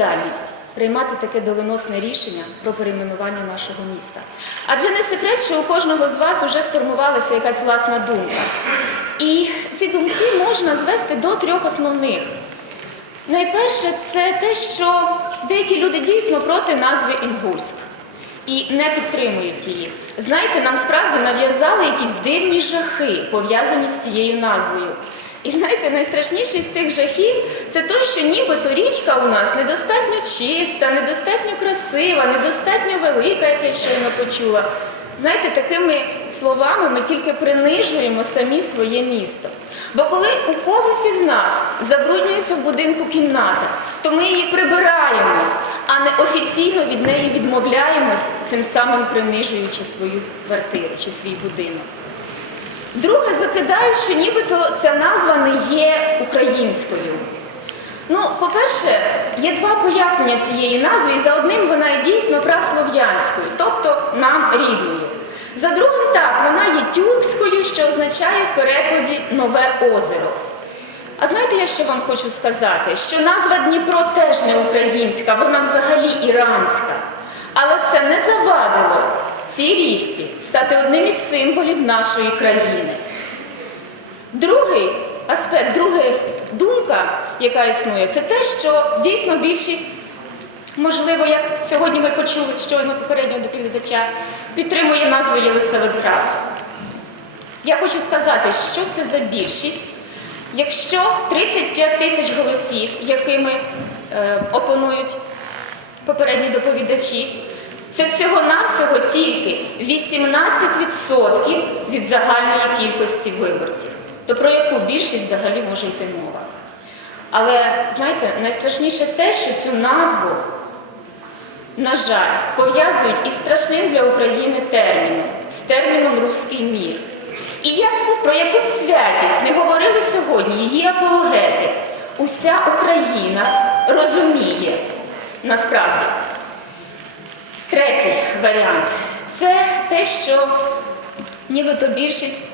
відповідальність приймати таке доленосне рішення про перейменування нашого міста. Адже не секрет, що у кожного з вас вже сформувалася якась власна думка. І ці думки можна звести до трьох основних. Найперше, це те, що деякі люди дійсно проти назви Інгульськ і не підтримують її. Знаєте, нам справді нав'язали якісь дивні жахи, пов'язані з цією назвою. І знаєте, найстрашніше з цих жахів це те, що нібито річка у нас недостатньо чиста, недостатньо красива, недостатньо велика, як я щойно почула. Знаєте, такими словами ми тільки принижуємо самі своє місто. Бо коли у когось із нас забруднюється в будинку кімната, то ми її прибираємо, а не офіційно від неї відмовляємось, цим самим принижуючи свою квартиру чи свій будинок. Друге, закидають, що нібито ця назва не є українською. Ну, по-перше, є два пояснення цієї назви, і за одним вона є дійсно праслов'янською, тобто нам рідною. За другим, так, вона є тюркською, що означає в перекладі нове озеро. А знаєте, я що вам хочу сказати? Що назва Дніпро теж не українська, вона взагалі іранська. Але це не завадило цій річці стати одним із символів нашої країни. Другий аспект, друга думка, яка існує, це те, що дійсно більшість, можливо, як сьогодні ми почули щойно попереднього доповідача, підтримує назву Єлисаветград. Я хочу сказати, що це за більшість. Якщо 35 тисяч голосів, якими е, опонують попередні доповідачі, це всього-навсього тільки 18% від загальної кількості виборців. То про яку більшість взагалі може йти мова? Але знаєте, найстрашніше те, що цю назву, на жаль, пов'язують із страшним для України терміном з терміном Руський мір. І яку, про яку б святість не говорили сьогодні її апологети, уся Україна розуміє насправді. Третій варіант це те, що нібито більшість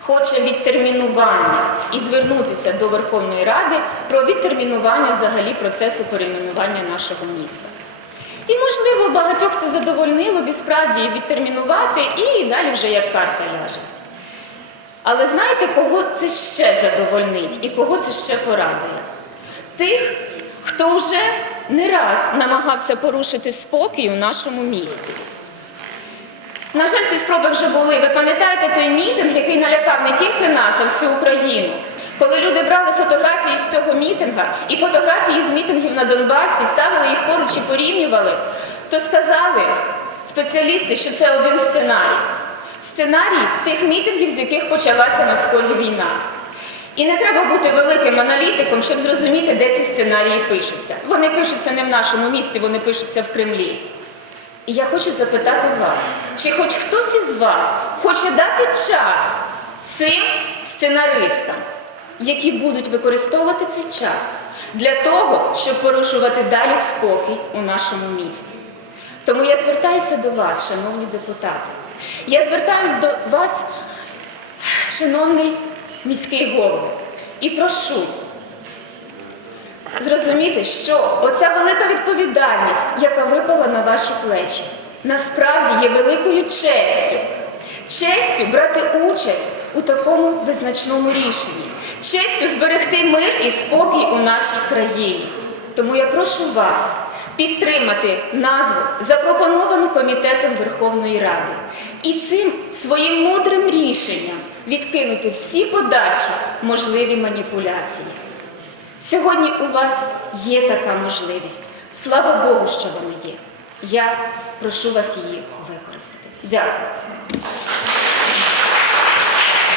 хоче відтермінування і звернутися до Верховної Ради про відтермінування взагалі процесу перейменування нашого міста. І, можливо, багатьох це задовольнило б і справді відтермінувати і далі вже як карта ляже. Але знаєте, кого це ще задовольнить і кого це ще порадує? Тих, хто вже не раз намагався порушити спокій у нашому місті. На жаль, ці спроби вже були. Ви пам'ятаєте той мітинг, який налякав не тільки нас, а всю Україну. Коли люди брали фотографії з цього мітинга і фотографії з мітингів на Донбасі, ставили їх поруч і порівнювали, то сказали спеціалісти, що це один сценарій. Сценарій тих мітингів, з яких почалася на сході війна. І не треба бути великим аналітиком, щоб зрозуміти, де ці сценарії пишуться. Вони пишуться не в нашому місті, вони пишуться в Кремлі. І я хочу запитати вас, чи хоч хтось із вас хоче дати час цим сценаристам, які будуть використовувати цей час для того, щоб порушувати далі спокій у нашому місті. Тому я звертаюся до вас, шановні депутати. Я звертаюся до вас, шановний міський голово, і прошу зрозуміти, що оця велика відповідальність, яка випала на ваші плечі, насправді є великою честю. Честю брати участь у такому визначному рішенні, честю зберегти мир і спокій у нашій країні. Тому я прошу вас підтримати назву, запропоновану Комітетом Верховної Ради, і цим своїм мудрим рішенням відкинути всі подальші можливі маніпуляції. Сьогодні у вас є така можливість. Слава Богу, що вона є. Я прошу вас її використати. Дякую.